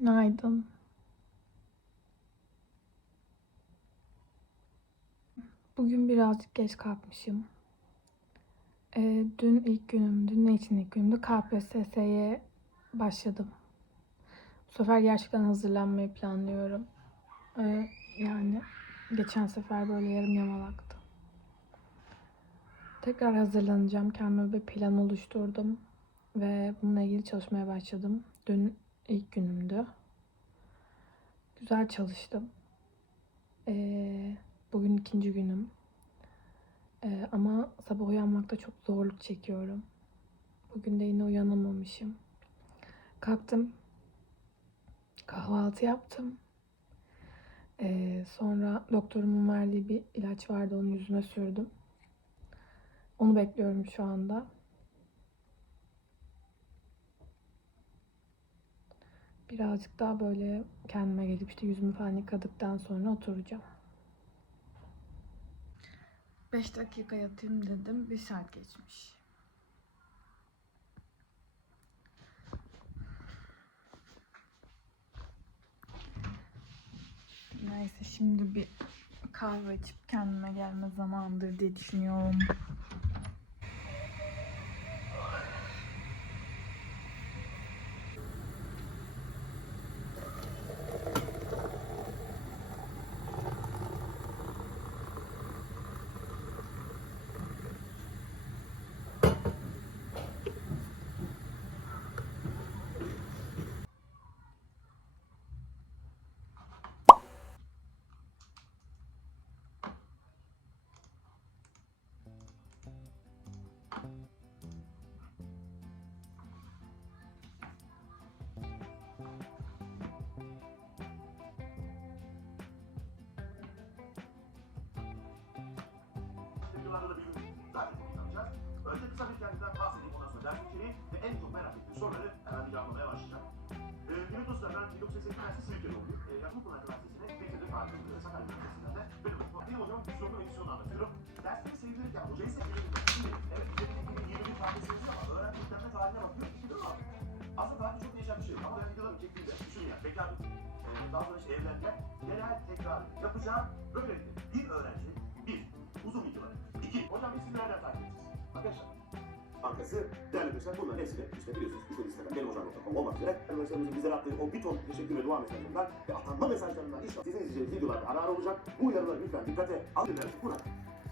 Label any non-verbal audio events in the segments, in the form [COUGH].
Günaydın. Bugün birazcık geç kalkmışım. Ee, dün ilk günümdü. Ne için ilk günümdü? KPSS'ye başladım. Bu sefer gerçekten hazırlanmayı planlıyorum. Ee, yani geçen sefer böyle yarım yamalaktı. Tekrar hazırlanacağım. Kendime bir plan oluşturdum. Ve bununla ilgili çalışmaya başladım. Dün ilk günümdü. Güzel çalıştım. Ee, bugün ikinci günüm. Ee, ama sabah uyanmakta çok zorluk çekiyorum. Bugün de yine uyanamamışım. Kalktım. Kahvaltı yaptım. Ee, sonra doktorumun verdiği bir ilaç vardı. Onun yüzüne sürdüm. Onu bekliyorum şu anda. Birazcık daha böyle kendime gelip işte yüzümü falan yıkadıktan sonra oturacağım. 5 dakika yatayım dedim. 1 saat geçmiş. Neyse şimdi bir kahve içip kendime gelme zamandır diye düşünüyorum. Anlatıyorum. Sevdirirken sevdirirken şimdi evet üzerinde 2021 tarihçesiniz ama öğrenci yüklenme tarihine bakıyor 2016. Aslında tarihte çok değişen bir şey yok ama ben bekarlık e, daha sonra işte genel tekrar yapacağım böylelikle bir öğrenci bir uzun videolar. İki hocam biz sizi nereden takip edeceğiz? Arkadaşlar Bankası değerli arkadaşlar bunların hepsini işte biliyorsunuz işte listeden benim olmak üzere arkadaşlarımızın bizlere attığı o bir ton teşekkür ve dua mesajlarından ve atanma mesajlarından inşallah sizin izleyeceğiniz videolarda ara ara olacak. Bu uyarıları lütfen dikkate alın. Buna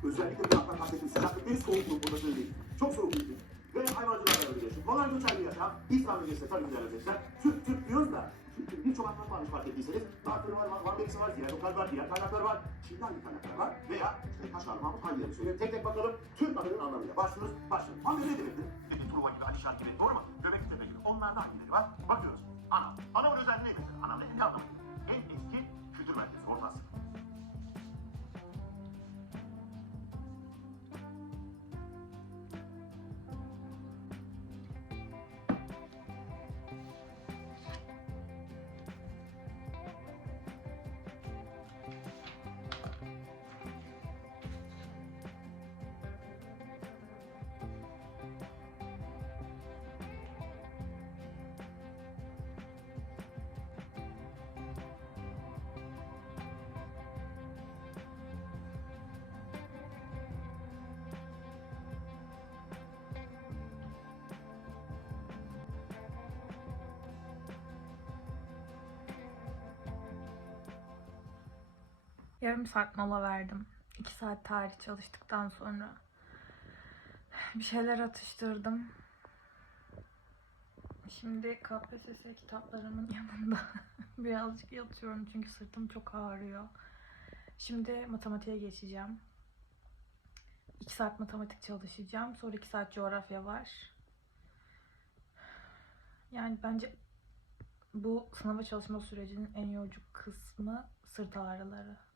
özellikle bir attan bahsettiğim sıcaklık bir soğukluk burada söyleyeyim. Çok soğuk bir. Ve hayvancılarla birleşik. Kolay göçerli yaşam. İslam'da geçse tabii değerli arkadaşlar. Türk Türk diyoruz da çünkü birçok anlam varmış fark ettiyseniz. Martırı var, Van Berisi var, lokal var, diğer kaynaklar var. Şimdi hangi kaynaklar var? Veya işte Kaşgar Mahmut hangileri söylüyor? Tek tek bakalım. Türk adının anlamıyla başlıyoruz. Başlayalım. Ana ne demektir? Dedi Truva gibi, Alişan gibi. Doğru mu? Göbekli Tepe gibi. Onlarda hangileri var? Bakıyoruz. Ana. Ana özelliği nedir? Ana ne? Ne anlamı? Yarım saat mola verdim. 2 saat tarih çalıştıktan sonra. Bir şeyler atıştırdım. Şimdi KPSS kitaplarımın [LAUGHS] yanında birazcık yatıyorum çünkü sırtım çok ağrıyor. Şimdi matematiğe geçeceğim. 2 saat matematik çalışacağım. Sonra 2 saat coğrafya var. Yani bence bu sınava çalışma sürecinin en yorucu kısmı sırt ağrıları.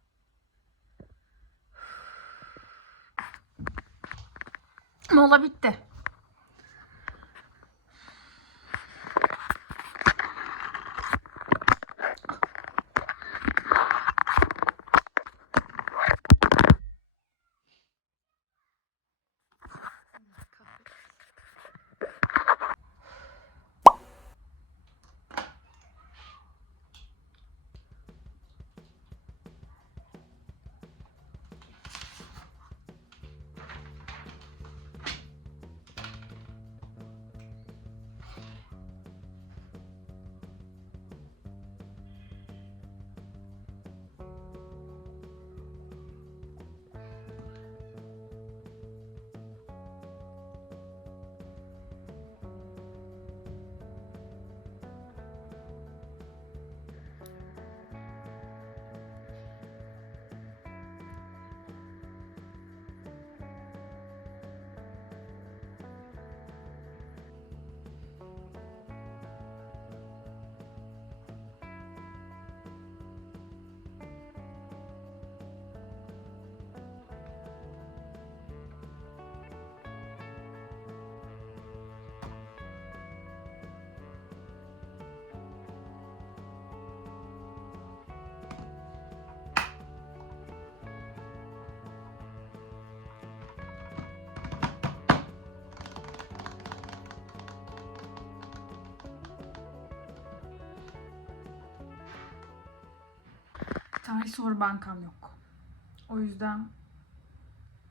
Mola bitti. Tarih soru bankam yok. O yüzden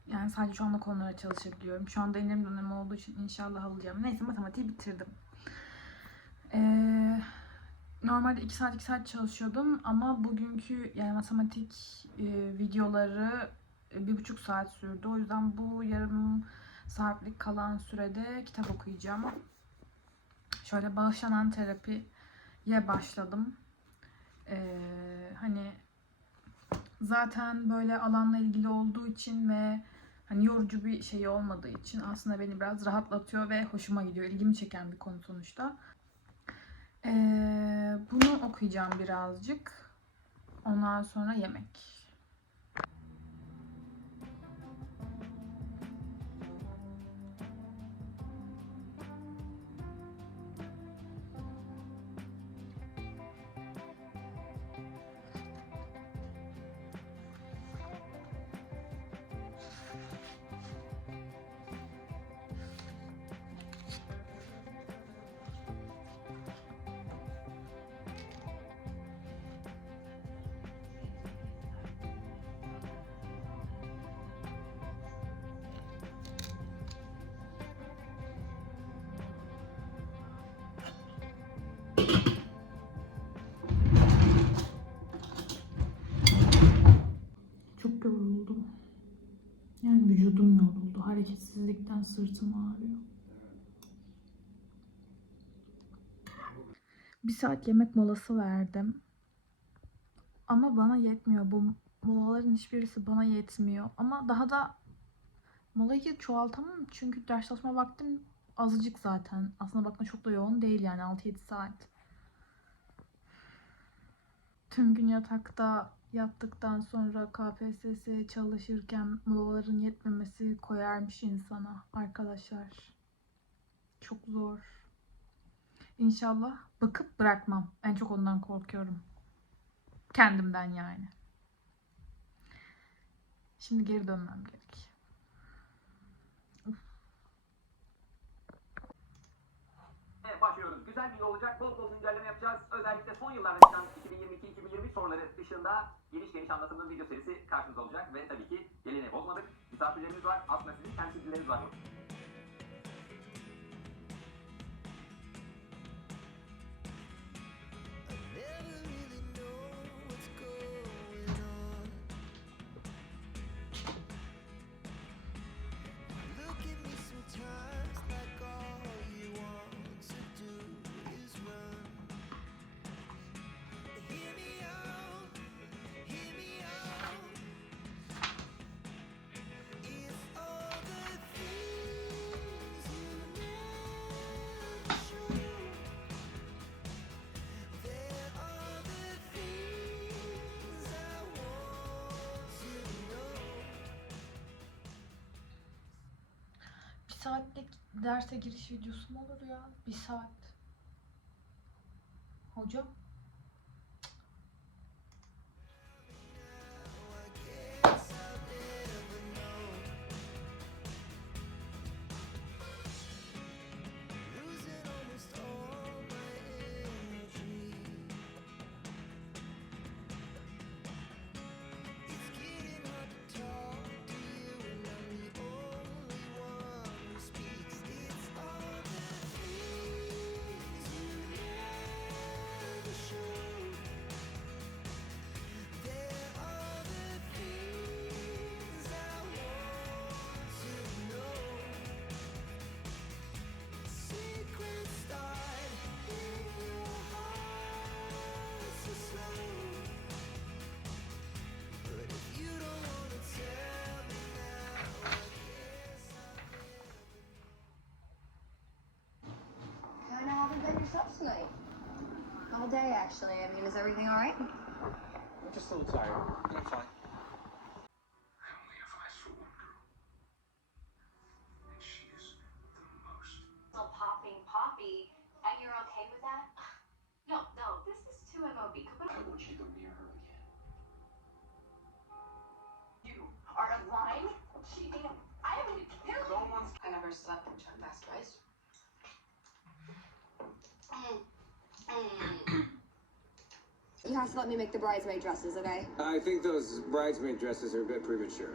yani sadece şu anda konulara çalışabiliyorum. Şu anda indirim dönemi olduğu için inşallah alacağım. Neyse matematiği bitirdim. Ee, normalde 2 saat 2 saat çalışıyordum ama bugünkü yani matematik e, videoları e, bir buçuk saat sürdü. O yüzden bu yarım saatlik kalan sürede kitap okuyacağım. Şöyle bağışlanan terapiye başladım. Ee, hani zaten böyle alanla ilgili olduğu için ve hani yorucu bir şey olmadığı için aslında beni biraz rahatlatıyor ve hoşuma gidiyor. İlgimi çeken bir konu sonuçta. Ee, bunu okuyacağım birazcık. Ondan sonra yemek. Hareketsizlikten sırtım ağrıyor. Bir saat yemek molası verdim. Ama bana yetmiyor. Bu molaların hiçbirisi bana yetmiyor. Ama daha da molayı çoğaltamam. Çünkü ders çalışma vaktim azıcık zaten. Aslında bakma çok da yoğun değil yani 6-7 saat. Tüm gün yatakta yattıktan sonra KPSS çalışırken molaların yetmemesi koyarmış insana arkadaşlar. Çok zor. İnşallah bakıp bırakmam. En çok ondan korkuyorum. Kendimden yani. Şimdi geri dönmem gerek. Evet, bir yıl olacak. Bol bol güncelleme yapacağız. Özellikle son yıllarda çıkan 2022-2023 soruları dışında geniş geniş anlatıldığım video serisi karşınızda olacak. Ve tabii ki geleneği bozmadık. Misafirlerimiz var. Aslında sizin temsilcileriniz var. Saatlik derse giriş videosu mu olur ya? Bir saat. Hocam. Day, actually. I mean, is everything all right? I'm just a little tired. I'm fine. I only have eyes for one girl. And she is the most. still popping poppy, and you're okay with that? [SIGHS] No, no, this is too MOB. I want you to go near her again. You are a lying, cheating. I haven't killed No one's. I never slept in Chuck Bass twice. You have to let me make the bridesmaid dresses, okay? I think those bridesmaid dresses are a bit premature.